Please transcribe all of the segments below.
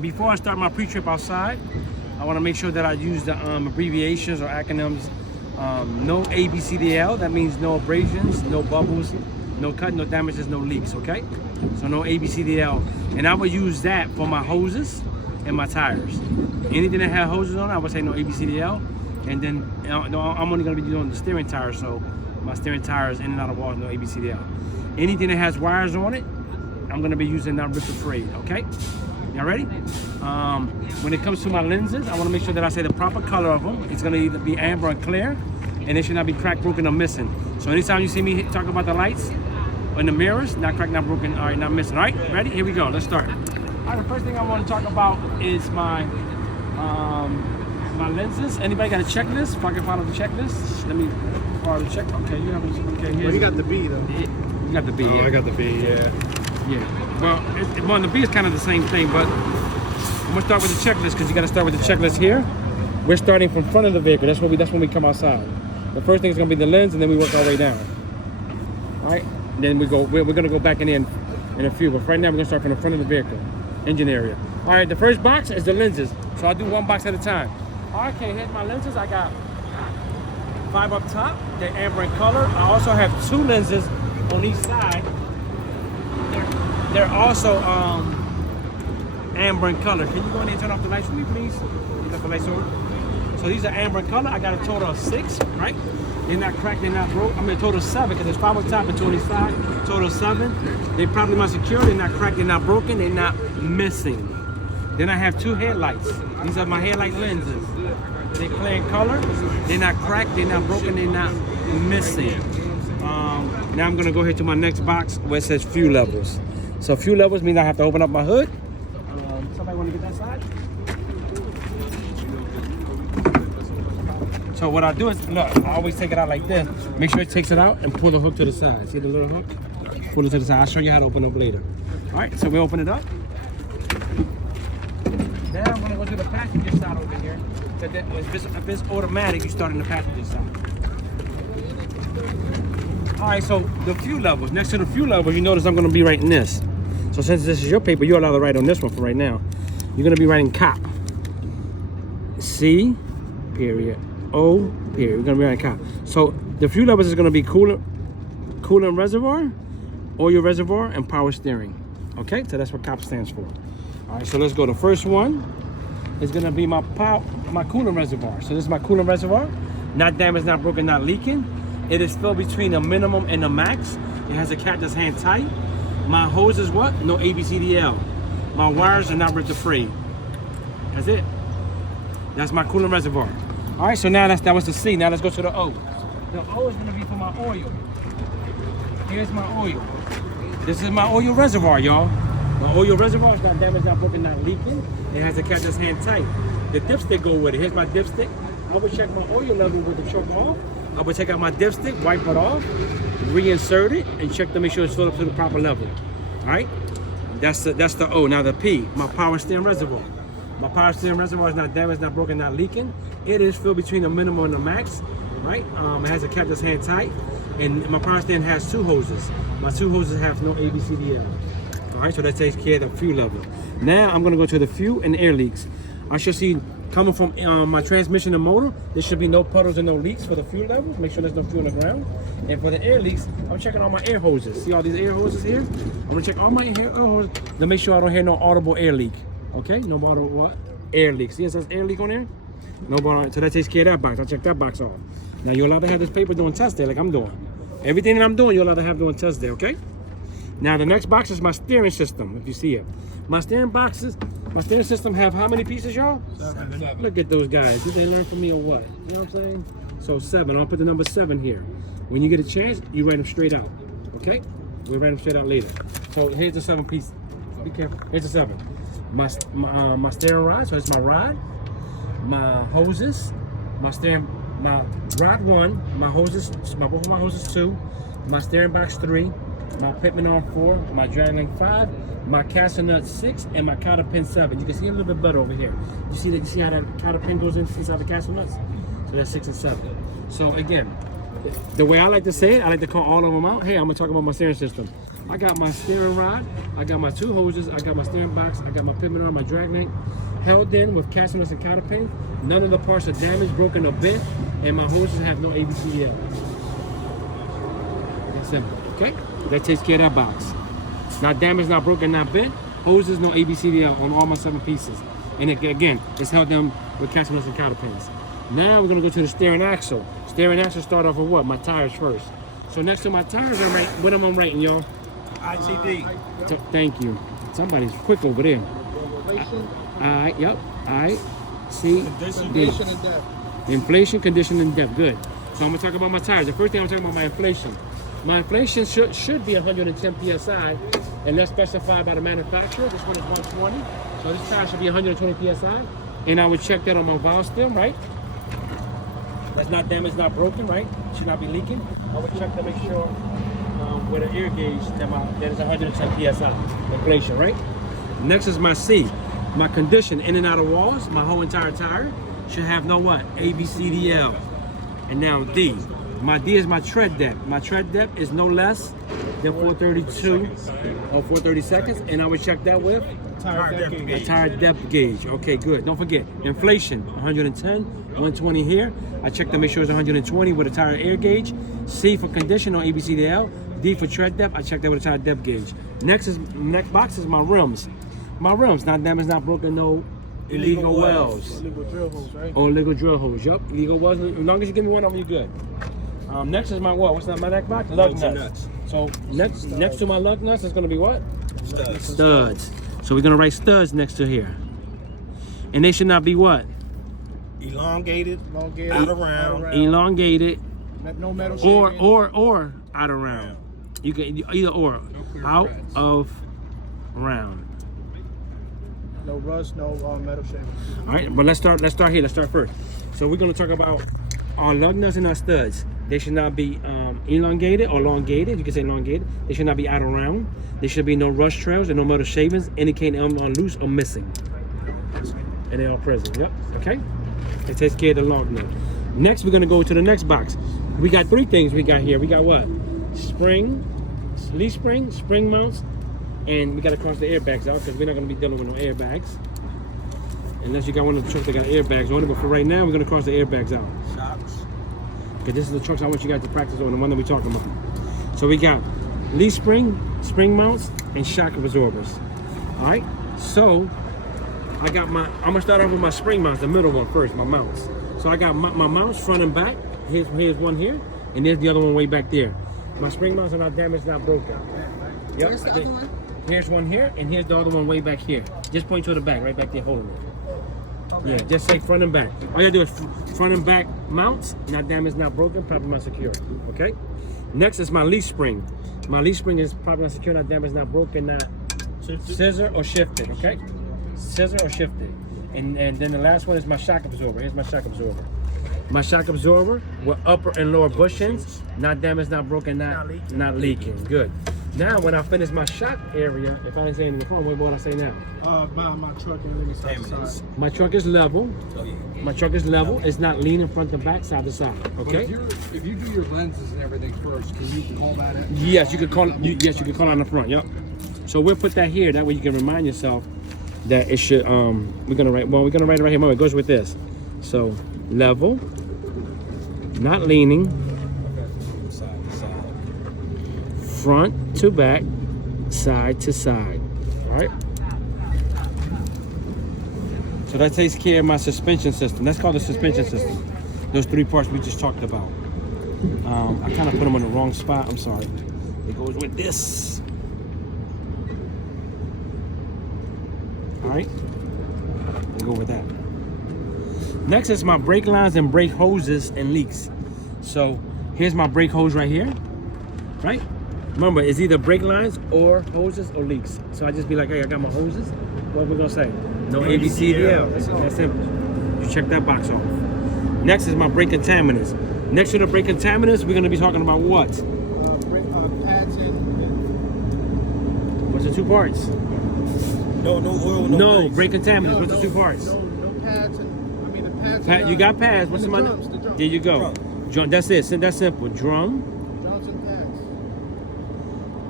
before I start my pre-trip outside, I want to make sure that I use the abbreviations or acronyms. No ABCDL, that means no abrasions, no bubbles, no cut, no damages, no leaks, okay? So no ABCDL. And I would use that for my hoses and my tires. Anything that had hoses on it, I would say no ABCDL. And then I'm only gonna be doing the steering tires, so my steering tires in and out of walls, no ABCDL. Anything that has wires on it, I'm gonna be using that rip afraid, okay? Y'all ready? When it comes to my lenses, I wanna make sure that I say the proper color of them. It's gonna either be amber and clear, and they should not be cracked, broken, or missing. So anytime you see me talk about the lights in the mirrors, not cracked, not broken, all right, not missing. All right, ready? Here we go, let's start. All right, the first thing I wanna talk about is my lenses. Anybody got a checklist? If I can follow the checklist, let me follow the check. Okay, you have a, okay, Well, you got the B though. You got the B, yeah. I got the B, yeah. Yeah, well, the B is kind of the same thing, but I'm gonna start with the checklist because you gotta start with the checklist here. We're starting from front of the vehicle. That's when we come outside. The first thing is gonna be the lens, and then we work our way down. All right, then we're gonna go back in a few, but right now we're gonna start from the front of the vehicle, engine area. All right, the first box is the lenses, so I'll do one box at a time. Okay, here's my lenses. I got 5 up top. They're amber in color. I also have 2 lenses on each side. They're also amber in color. Can you go in there and turn off the lights for me, please? You got the lights on? So these are amber in color. I got a total of 6, right? They're not cracked, they're not broke. I mean, a total of 7 because there's 5 on top and 2 on each side. Total of 7. They probably my secure. They're not cracked, they're not broken, they're not missing. Then I have 2 headlights. These are my headlight lenses. They're clear in color. They're not cracked, they're not broken, they're not missing. Now I'm gonna go ahead to my next box where it says fuel levels. So fuel levels means I have to open up my hood. Somebody want to get that side? So what I do is, look, I always take it out like this. Make sure it takes it out and pull the hook to the side. See the little hook? Pull it to the side. I'll show you how to open it up later. All right, so we open it up. Now I'm gonna go to the passenger side over here. If it's automatic, you start in the passenger side. All right, so the fuel levels. Next to the fuel levels, you notice I'm gonna be writing this. So since this is your paper, you're allowed to write on this one for right now. You're gonna be writing cop. C, period, O, period. We're gonna be writing cop. So the fuel levels is gonna be coolant reservoir, oil reservoir, and power steering. Okay, so that's what cop stands for. All right, so let's go. The first one is gonna be my coolant reservoir. So this is my coolant reservoir. Not damaged, not broken, not leaking. It is filled between the minimum and the max. It has a cap that's hand tight. My hose is what? No ABCDL. My wires are not ripped or frayed. That's it. That's my coolant reservoir. All right, so now that was the C. Now let's go to the O. The O is gonna be for my oil. Here's my oil. This is my oil reservoir, y'all. My oil reservoir is not damaged, not broken, not leaking. It has a cap that's hand tight. The dipstick go with it. Here's my dipstick. I would check my oil level with the choke off. I would take out my dipstick, wipe it off, reinsert it, and check to make sure it's filled up to the proper level. All right? That's the O. Now the P, my power steering reservoir. My power steering reservoir is not damaged, not broken, not leaking. It is filled between the minimum and the max, right? It has a cap that's hand tight, and my power steering has 2 hoses. My 2 hoses have no ABCDL. All right, so that takes care of the fuel level. Now I'm gonna go to the fuel and air leaks. I should see coming from my transmission and motor, there should be no puddles and no leaks for the fuel levels. Make sure there's no fuel on the ground. And for the air leaks, I'm checking all my air hoses. See all these air hoses here? I'm gonna check all my air hoses to make sure I don't hear no audible air leak. Okay, no audible what? Air leak. See it says air leak on there? No audible, so that takes care of that box. I'll check that box off. Now you're allowed to have this paper doing tests there like I'm doing. Everything that I'm doing, you're allowed to have doing tests there, okay? Now the next box is my steering system, if you see it. My steering system have how many pieces, y'all? 7. Look at those guys. Did they learn from me or what? You know what I'm saying? So 7. I'll put the number 7 here. When you get a chance, you write them straight out. Okay? We'll write them straight out later. So here's the 7 piece. Be careful. Here's the 7. My steering rod. So it's my rod. My hoses. My rod 1. My hoses. Both of my hoses 2. My steering box 3. My pitman arm 4. My drag link 5. My caster nut 6 and my cotter pin 7. You can see a little bit better over here. You see that? You see how that cotter pin goes inside the caster nuts? So that's 6 and 7. So again, the way I like to say it, I like to call all of them out. Hey, I'm gonna talk about my steering system. I got my steering rod, I got my 2 hoses, I got my steering box, I got my pivot arm, my drag link, held in with casters and counterpins. None of the parts are damaged, broken, or bent, and my hoses have no ABCDL. That's simple, okay? That takes care of that box. Not damaged, not broken, not bent. Hoses, no ABCDL on all my 7 pieces. And again, it's held in with casters and counterpins. Now we're gonna go to the steering axle. Steering axle start off with what? My tires first. So next to my tires, I'm right. What am I rating, y'all? ITD. Thank you. Somebody's quick over there. Yep. ICD. Inflation, condition, and depth. Good. So I'm gonna talk about my tires. The first thing I'm talking about my inflation. My inflation should be 110 psi, and that's specified by the manufacturer. This one is 120. So this tire should be 120 psi, and I would check that on my valve stem, right? That's not damaged, not broken, right? Should not be leaking. I would check to make sure with an air gauge that is 110 psi inflation, right? Next is my C. My condition in and out of walls, my whole entire tire should have no what? ABCDL. And now D. My D is my tread depth. My tread depth is no less than 432 or 430 seconds, and I would check that with a tire depth gauge. Okay, good. Don't forget, inflation, 110, 120 here. I check to make sure it's 120 with a tire air gauge. C for condition on ABCDL. D for tread depth. I check that with a tire depth gauge. Next box is my rims. My rims, not damaged, not broken, no illegal wells. Illegal drill holes, right? Oh, illegal drill holes. Yup, illegal wells. As long as you give me one of them, you're good. Next is my what? What's that? My neck box? Lug nuts. So next to my lug nuts is gonna be what? Studs. So we're gonna write studs next to here, and they should not be what? Elongated, out of round. Elongated. No metal Or out of round. You can either or. Out of round. No rust, no metal shaving. All right, but let's start here. Let's start first. So we're gonna talk about our lug nuts and our studs. They should not be elongated or elongated. You can say elongated. They should not be out of round. There should be no rust trails and no metal shavings indicating them are loose or missing. And they're all present. Yep. Okay. It takes care of the lug nut. Next, we're gonna go to the next box. We got 3 things we got here. We got what? Spring, leaf spring mounts, and we gotta cross the airbags out because we're not gonna be dealing with no airbags. Unless you got one of the trucks that got airbags on it, but for right now, we're gonna cross the airbags out. Shocks. Because this is the trucks I want you guys to practice on, the one that we're talking about. So we got leaf spring mounts, and shock absorbers. All right, so I got I'm gonna start off with my spring mounts, the middle one first, my mounts. So I got my mounts front and back. Here's one here, and there's the other one way back there. My spring mounts are not damaged, not broken. Yep. Where's the other one? Here's one here, and here's the other one way back here. Just point to the back, right back there, holding it. Okay. Yeah, just say front and back. All you gotta do is front and back mounts, not damaged, not broken, properly not secure. Okay? Next is my leaf spring. My leaf spring is properly not secure, not damaged, not broken, not scissor or shifted. Okay? Scissor or shifted. And then the last one is my shock absorber. Here's my shock absorber. My shock absorber with upper and lower bushings, not damaged, not broken, not leaking. Good. Now, when I finish my shock area, if I didn't say anything before, what will I say now? My truck and side to side. My truck is level. My truck is level. It's not leaning front to back, side to side. Okay. But if you do your lenses and everything first, can you call that in? Yes, you could call. Yes, you could call on the front. Yep. So we'll put that here. That way you can remind yourself that it should. We're gonna write. Well, we're gonna write it right here. It goes with this. So level, not leaning. Side to side. Front to back, side to side. All right. So that takes care of my suspension system. That's called the suspension system. Those 3 parts we just talked about. I kind of put them on the wrong spot. I'm sorry. It goes with this. All right. We'll go with that. Next is my brake lines and brake hoses and leaks. So here's my brake hose right here. Right? Remember, it's either brake lines or hoses or leaks. So I just be like, hey, I got my hoses. What are we gonna say? No ABCDL. That's simple. You check that box off. Next is my brake contaminants. Next to the brake contaminants, we're gonna be talking about what? Pads in. What's the 2 parts? No oil, No, brake contaminants. What's the 2 parts? No pads and, the pads. You got pads. What's the money? There you go. Drum. That's it. That's simple. Drum. Drums and pads.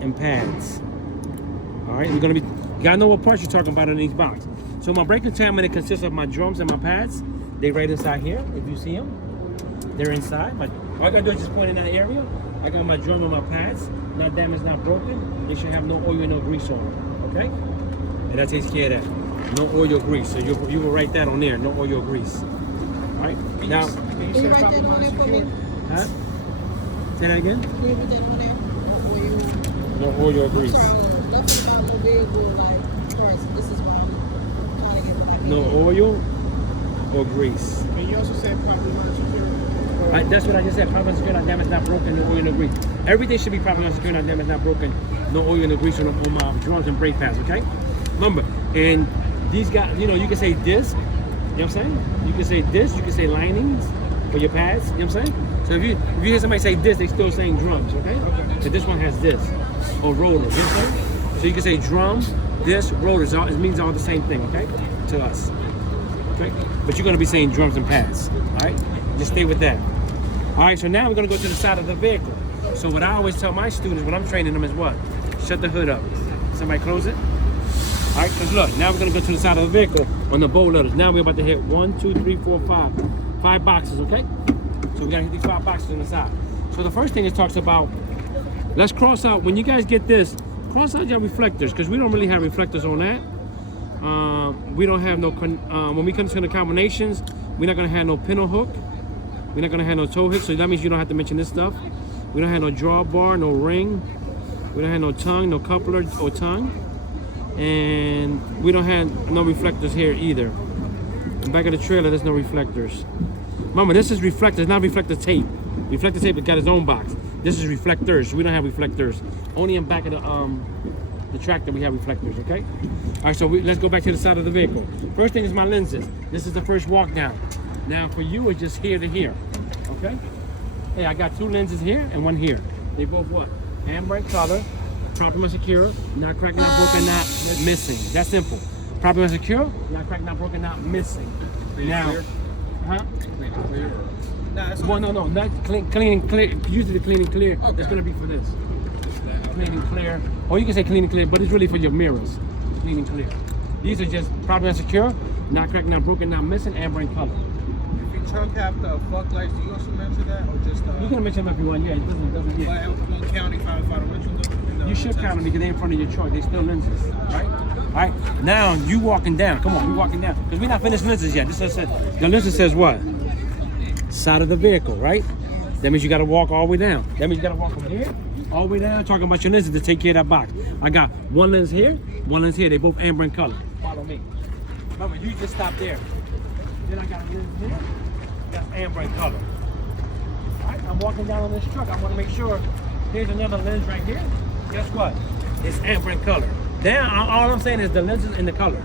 and pads. All right, we're gonna be, you gotta know what parts you're talking about in each box. So my brake contaminant consists of my drums and my pads. They right inside here, if you see them. They're inside. All I gotta do is just point in that area. I got my drum and my pads, not damaged, not broken. They should have no oil and no grease on them, okay? And that takes care of that. No oil or grease. So you will write that on there, no oil or grease. All right, now. Can you write that on there for me? Huh? Say that again? Can you put that on there? No oil or grease. Let's see how no big will like first. This is what I'm trying to get what I mean. No oil or grease. And you also said properly run secure. That's what I just said. Properly secure, not damaged, not broken, no oil, no grease. Everything should be properly secure, not damaged, not broken, no oil, no grease on my drums and brake pads, okay? Remember, and these guys, you know, you can say this, you know what I'm saying? You can say this, you can say linings for your pads, you know what I'm saying? So if you hear somebody say this, they still saying drums, okay? So this one has this, or roller, you know what I'm saying? So you can say drum, this, rollers, it means all the same thing, okay? To us, okay? But you're gonna be saying drums and pads, all right? Just stay with that. All right, so now we're gonna go to the side of the vehicle. So what I always tell my students when I'm training them is what? Shut the hood up. Somebody close it. All right, because look, now we're gonna go to the side of the vehicle on the bolt letters. Now we're about to hit 1, 2, 3, 4, 5. 5 boxes, okay? So we gotta hit these 5 boxes on the side. So the first thing it talks about, let's cross out, when you guys get this, cross out your reflectors, because we don't really have reflectors on that. We don't have no, when we come to the combinations, we're not gonna have no pintle hook. We're not gonna have no toe hook, so that means you don't have to mention this stuff. We don't have no drawbar, no ring. We don't have no tongue, no coupler or tongue. And we don't have no reflectors here either. In the back of the trailer, there's no reflectors. Remember, this is reflectors, not reflector tape. Reflector tape has got its own box. This is reflectors. We don't have reflectors. Only in back of the tractor we have reflectors, okay? All right, so let's go back to the side of the vehicle. First thing is my lenses. This is the first walk down. Now for you, it's just here to here, okay? Hey, I got 2 lenses here and 1 here. They both what? Handbrake color, proper and secure, not cracked, not broken, not missing. That's simple. Proper and secure, not cracked, not broken, not missing. Now, huh? Well, no, not clean and clear. Usually clean and clear, okay. It's gonna be for this. Clean and clear. Or you can say clean and clear, but it's really for your mirrors. Clean and clear. These are just proper and secure, not cracked, not broken, not missing, handbrake color. Truck have the fuck lights? Do you also mention that, or just? You can mention them if you want. Yeah, it doesn't. Yeah. But won't count if I don't mention them. You should count them because they're in front of your truck. They still lenses, right? All right. Now you walking down. Come on, we walking down because we're not finished lenses yet. This says the lenses says what? Side of the vehicle, right? That means you got to walk all the way down. That means you got to walk from here all the way down. Talking about your lenses to take care of that box. I got 1 lens here, 1 lens here. They both amber in color. Follow me. Remember, you just stop there. Then I got a lens here. That's amber in color. All right, I'm walking down on this truck. I want to make sure. Here's another lens right here. Guess what? It's amber in color. Now, all I'm saying is the lenses in the color.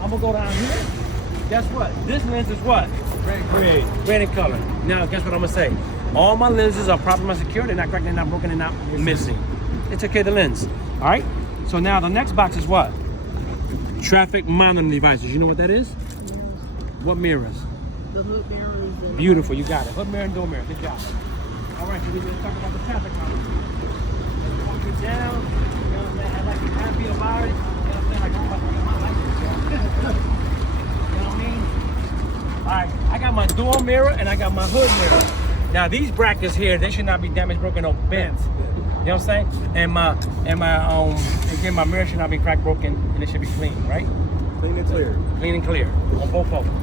I'm gonna go down here. Guess what? This lens is what? Red in color. Now, guess what I'm gonna say? All my lenses are properly secure. They're not cracked, they're not broken, they're not missing. It took care of the lens. All right. So now the next box is what? Traffic monitoring devices. You know what that is? What mirrors? The hood mirrors. Beautiful, you got it. Hood mirror and door mirror, good job. All right, so we're gonna talk about the traffic monitoring. Let's walk it down. You know what I'm saying? I'd like to be happy about it. You know what I'm saying? Like I'm about to get my license. You know what I mean? All right, I got my door mirror and I got my hood mirror. Now these brackets here, they should not be damaged, broken, or bent. You know what I'm saying? And my mirror should not be cracked, broken, and it should be clean, right? Clean and clear. Clean and clear on both of them.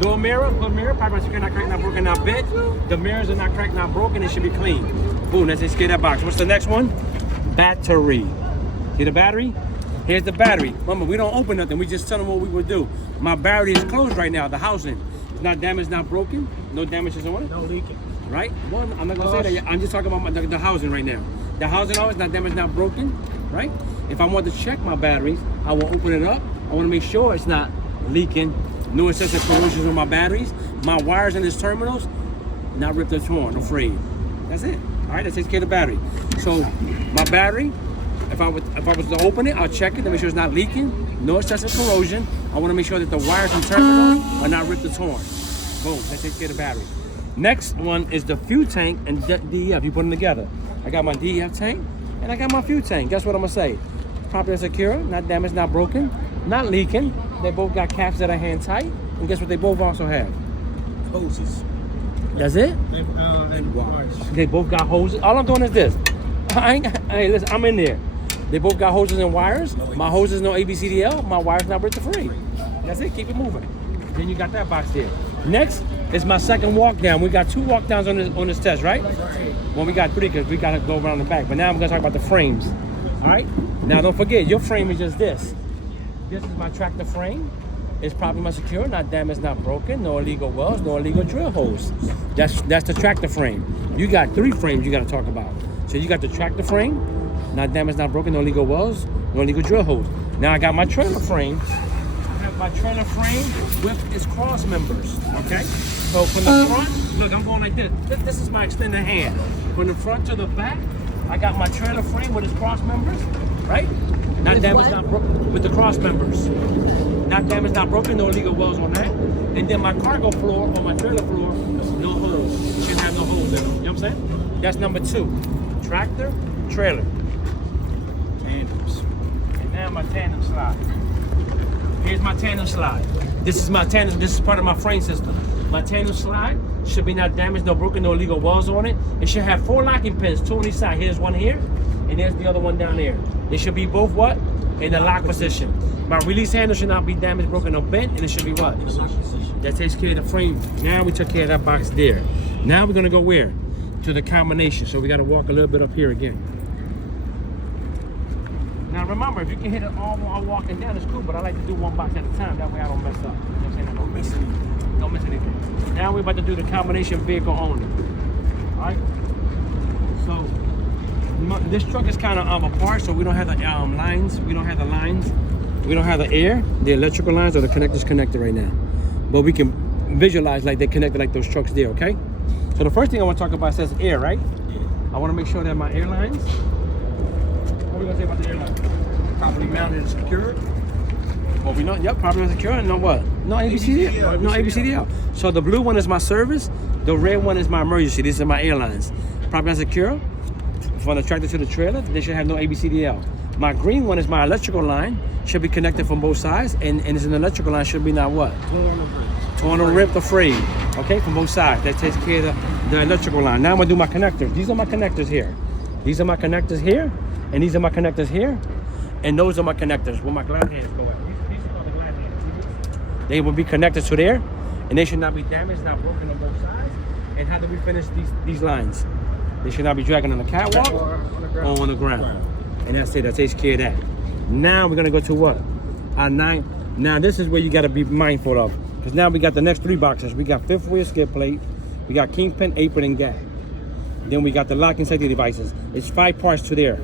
Door mirror, hood mirror, proper secure, not cracked, not broken, not bent. The mirrors are not cracked, not broken. It should be clean. Boom, that's it. Get that box. What's the next one? Battery. See the battery? Here's the battery. Remember, we don't open nothing. We just tell them what we will do. My battery is closed right now. The housing. It's not damaged, not broken. No damages on it. No leaking. Right? One, I'm not gonna say that yet. I'm just talking about the housing right now. The housing always not damaged, not broken. Right? If I want to check my batteries, I will open it up. I want to make sure it's not leaking. No excessive corrosion on my batteries. My wires in these terminals, not ripped or torn, no frayed. That's it. All right, that takes care of the battery. So my battery, if I was to open it, I'll check it to make sure it's not leaking. No excessive corrosion. I want to make sure that the wires and terminals are not ripped or torn. Boom, that takes care of the battery. Next one is the fuel tank and DEF. You put them together. I got my DEF tank, and I got my fuel tank. Guess what I'm gonna say? Properly secure, not damaged, not broken, not leaking. They both got caps that are hand tight, and guess what they both also have? Hoses. That's it? And wires. They both got hoses. All I'm doing is this. Hey, listen, I'm in there. They both got hoses and wires. My hoses no ABCDL. My wires not break free. That's it. Keep it moving. Then you got that box there. Next is my second walk down. We got 2 walk downs on this test, right? Well, we got 3 because we got to go around the back. But now I'm gonna talk about the frames. All right. Now don't forget, your frame is just this. This is my tractor frame. It's properly secure, not damaged, not broken, no illegal welds, no illegal drill holes. That's the tractor frame. You got 3 frames you got to talk about. So you got the tractor frame, not damaged, not broken, no illegal welds, no illegal drill holes. Now I got my trailer frame. I have my trailer frame with its cross members. Okay. So from the front, look, I'm going like this. This is my extended hand. From the front to the back, I got my trailer frame with its cross members, right? Not damaged, not broken, with the cross members. Not damaged, not broken, no illegal welds on that. And then my cargo floor or my trailer floor, no holes. Should have no holes in them. You know what I'm saying? That's number 2. Tractor, trailer. Tandems. And now my tandem slide. Here's my tandem slide. This is my tandem, this is part of my frame system. My tandem slide should be not damaged, no broken, no illegal welds on it. It should have 4 locking pins, 2 on each side. Here's one here, and there's the other one down there. They should be both what? In the lock position. My release handle should not be damaged, broken, or bent, and it should be what? In the lock position. That takes care of the frame. Now we took care of that box there. Now we're gonna go where? To the combination. So we gotta walk a little bit up here again. Now remember, if you can hit it all while walking down, it's cool, but I like to do one box at a time. That way I don't mess up. You know what I'm saying? I don't miss anything. Don't miss anything. Now we're about to do the combination vehicle only. All right? So, this truck is kind of apart, so we don't have the lines. We don't have the lines. We don't have the air. The electrical lines or the connectors connected right now. But we can visualize like they're connected like those trucks there, okay? So the first thing I want to talk about says air, right? Yeah. I want to make sure that my air lines. What are we going to say about the air lines? Properly mounted and secured. Well, we know, yep, properly secure. And no what? No ABCDL. No ABCDL. So the blue one is my service. The red one is my emergency. These are my airlines. Properly secure. From the tractor to the trailer, they should have no ABCDL. My green one is my electrical line. Should be connected from both sides. And it's an electrical line. Should be not what? Torn or ripped or frayed. Okay, from both sides. That takes care of the electrical line. Now I'm going to do my connectors. These are my connectors here. These are my connectors here. And these are my connectors here. And those are my connectors where my glad hands go at. These are called the glad hands. They will be connected to there, and they should not be damaged, not broken on both sides. And how do we finish these lines? They should not be dragging on the catwalk or on the ground. And that's it. That takes care of that. Now we're gonna go to what? Our 9. Now this is where you got to be mindful of, because now we got the next 3 boxes. We got 5th wheel skid plate. We got kingpin, apron, and gap. Then we got the locking safety devices. It's 5 parts to there,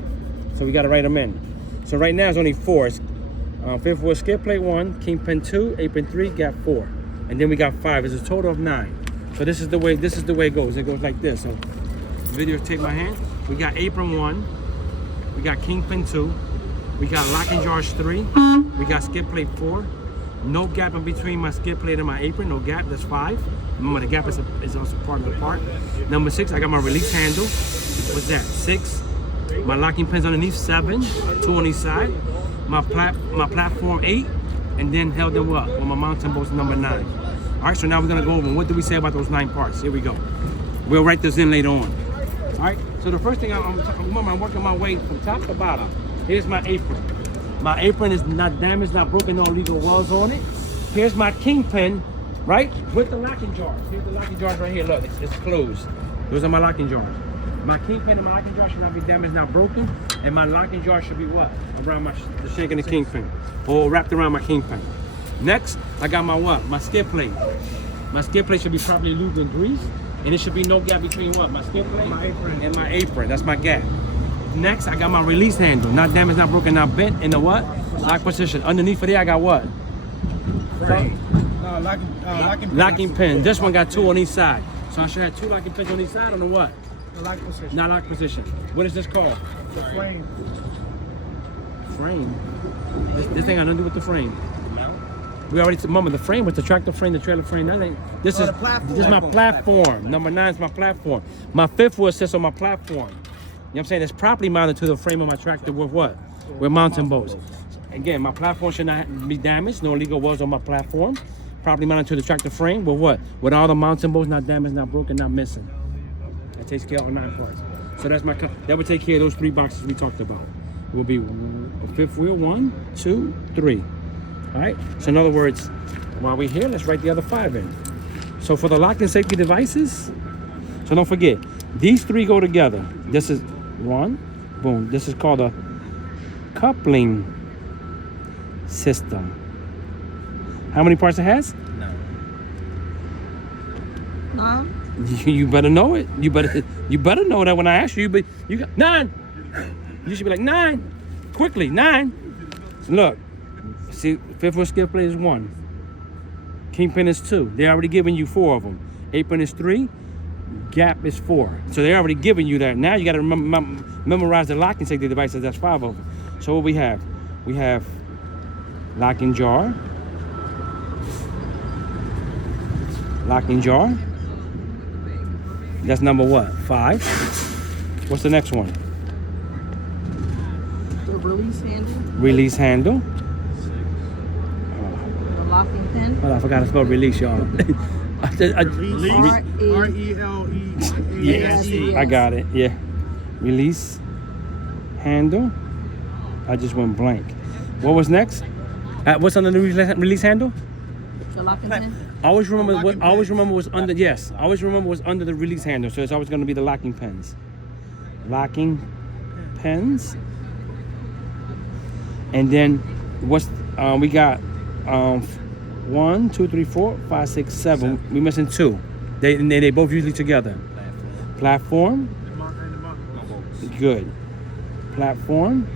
so we got to write them in. So right now it's only 4. It's 5th wheel skid plate 1, kingpin 2, apron 3, gap 4, and then we got 5. It's a total of 9. So this is the way it goes. It goes like this. So video, take my hand. We got apron 1. We got kingpin 2. We got locking jars 3. We got skid plate 4. No gap in between my skid plate and my apron. No gap. That's 5. Remember, the gap is also part of the part. Number 6, I got my release handle. What's that? 6. My locking pins underneath, 7. 2 on each side. My platform 8, and then held them up with my mountain bolts number 9. All right, so now we're gonna go over what do we say about those 9 parts. Here we go. We'll write this in later on. All right, so the first thing I'm working my way from top to bottom. Here's my apron. My apron is not damaged, not broken, no illegal welds on it. Here's my kingpin, right, with the locking jars. Here's the locking jars right here. Look, it's closed. Those are my locking jars. My kingpin and my locking jar should not be damaged, not broken. And my locking jar should be what? Around the shank and the kingpin. Or wrapped around my kingpin. Next, I got my what? My skid plate. My skid plate should be properly lubed and greased. And it should be no gap between what? My skid plate and my apron. That's my gap. Next, I got my release handle. Not damaged, not broken, not bent. In the what? Lock position. Underneath of there, I got what? Locking pin. This one got 2 on each side. So I should have 2 locking pins on each side on the what? The lock position. Not lock position. What is this called? The frame. Frame? This ain't got nothing to do with the frame. We already remember the frame was the tractor frame, the trailer frame. That ain't. This is my platform. Number 9 is my platform. My 5th wheel sits on my platform. what I'm saying? It's properly mounted to the frame of my tractor with what? With mounting bolts. Again, my platform should not be damaged. No illegal welds on my platform. Properly mounted to the tractor frame with what? With all the mounting bolts not damaged, not broken, not missing. That takes care of all 9 parts. So that's that would take care of those 3 boxes we talked about. It will be a fifth wheel, 1, 2, 3. All right. So in other words, while we're here, let's write the other 5 in. So for the lock and safety devices, so don't forget, these 3 go together. This is 1, boom. This is called a coupling system. How many parts it has? No. You better know it. You better know that when I ask you. But you got 9. You should be like 9. Quickly, 9. Look, see, fifth wheel skid plate is 1. Kingpin is 2. They're already giving you 4 of them. Apron is 3. Gap is 4. So they're already giving you that. Now you got to memorize the locking safety devices. That's 5 of them. So what we have locking jar. Locking jar. That's number what? 5. What's the next one? The release handle. Release handle. The locking pin. Hold on, I forgot to spell release, y'all. R-E-L-E-A-S-E. I got it. Yeah. Release handle. I just went blank. What was next? What's under the release handle? The locking pin. I always remember was under. Yes, I always remember was under the release handle. So it's always going to be the locking pins. Locking pins. And then what's we got 1, 2, 3, 4, 5, 6, 7. We missing 2. They both usually together. Platform. Good. Platform.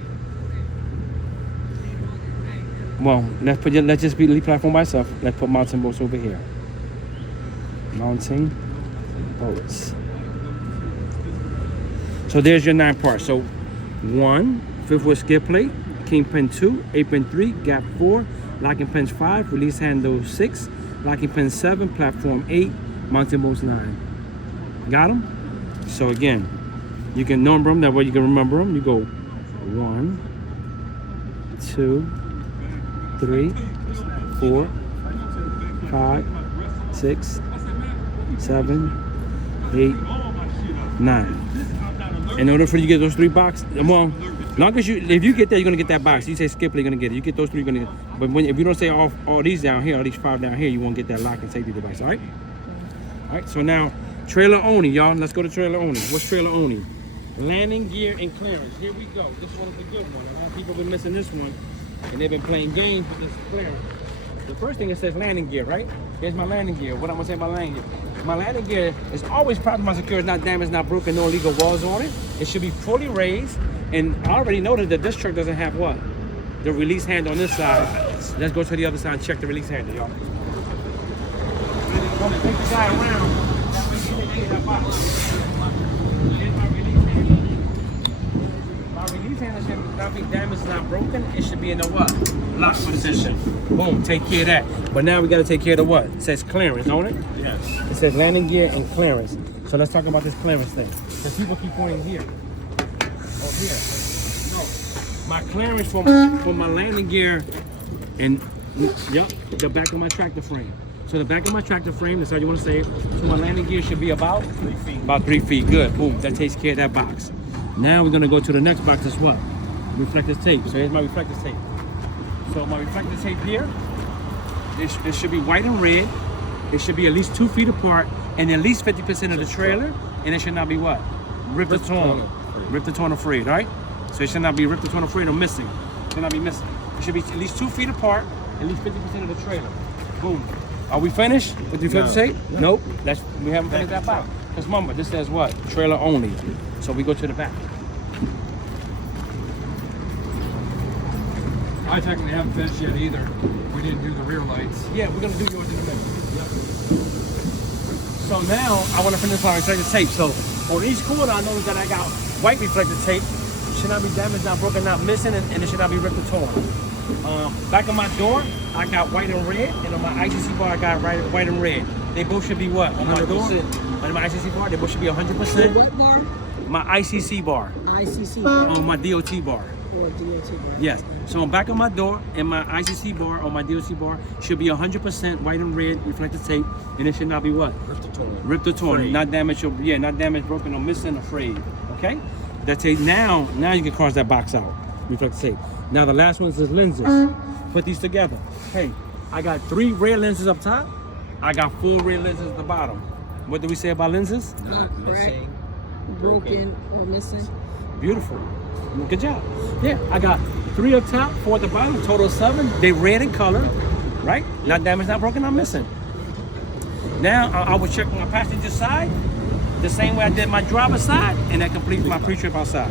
Well, let's just leave platform by itself. Let's put mounting bolts over here. Mounting bolts. So there's your 9 parts. So 1, fifth wheel skid plate, kingpin 2, apron 3, gap 4, locking pins 5, release handle 6, locking pin 7, platform 8, mounting bolts 9. Got them? So again, you can number them. That way you can remember them. You go 1, 2, 3, 4, 5, 6, 7, 8, 9. In order for you to get those 3 boxes, well, long as if you get that, you're gonna get that box. You say skip, you're gonna get it. You get those 3, you're gonna get it. But if you don't say all these down here, all these 5 down here, you won't get that lock and safety device. All right. All right. So now trailer only, y'all. Let's go to trailer only. What's trailer only? Landing gear and clearance. Here we go. This one is a good one. A lot of people have been missing this one. And they've been playing games with this clearance. The first thing it says landing gear, right? Here's my landing gear. What I'm gonna say about landing gear. My landing gear is always proper, my secure, it's not damaged, not broken, no illegal walls on it. It should be fully raised. And I already noticed that this truck doesn't have what? The release handle on this side. Let's go to the other side and check the release handle, y'all. Take the guy around. That way you can get that box. Here's my release handle. My release handle should not be damaged, not broken. It should be in the what? Lock position. Boom, take care of that. But now we gotta take care of the what? It says clearance, don't it? Yes. It says landing gear and clearance. So let's talk about this clearance thing. Because people keep pointing here. Oh, here. No. My clearance for my landing gear and the back of my tractor frame. So the back of my tractor frame, that's how you want to say it. So my landing gear should be about 3 feet. About 3 feet. Good. Boom. That takes care of that box. Now we're gonna go to the next box as well. Reflective tape. So here's my reflective tape. So my reflective tape here, it should be white and red. It should be at least 2 feet apart and at least 50% of the trailer. And it should not be what? Ripped or torn. Ripped or torn or frayed, right? So it should not be ripped or torn or frayed or missing. It should not be missing. It should be at least 2 feet apart, at least 50% of the trailer. Boom. Are we finished with the reflective tape? Nope. We haven't finished that part. Because remember, this says what? Trailer only. So we go to the back. I technically haven't finished yet either. We didn't do the rear lights. Yeah, we're gonna do yours in a minute. Yep. So now I want to finish my reflective tape. So on each corner, I noticed that I got white reflective tape. It should not be damaged, not broken, not missing, and it should not be ripped or torn. Back of my door, I got white and red, and on my ICC bar, I got white and red. They both should be what? On my door, on my ICC bar, they both should be 100%. my ICC bar ICC on my DOT bar. or DOT. Yes. So on back of my door and my ICC bar or my DOT bar should be 100% white and red reflective tape, and it should not be what? Ripped or torn. Frayed. Not damaged or not damaged, broken, or missing, or frayed. Okay. That tape now you can cross that box out. Reflective tape. Now the last one is lenses. Put these together. Hey, I got 3 red lenses up top. I got 4 red lenses at the bottom. What do we say about lenses? Not cracked, broken, or missing. Beautiful. Good job. Yeah, I got 3 up top, 4 at the bottom, total of 7. They red in color, right? Not damaged, not broken, not missing. Now I will check my passenger side the same way I did my driver's side, and that completes my pre-trip outside.